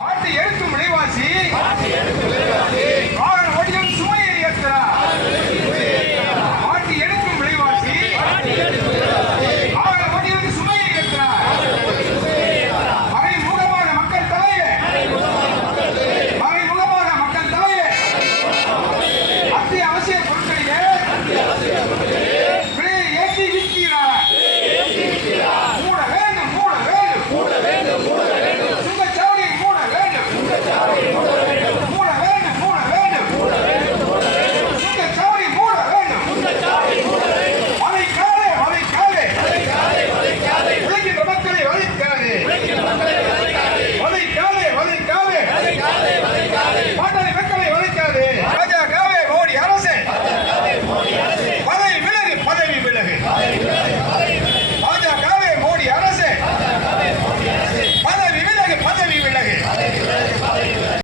பாட்டு எழுத்து விலைவாசி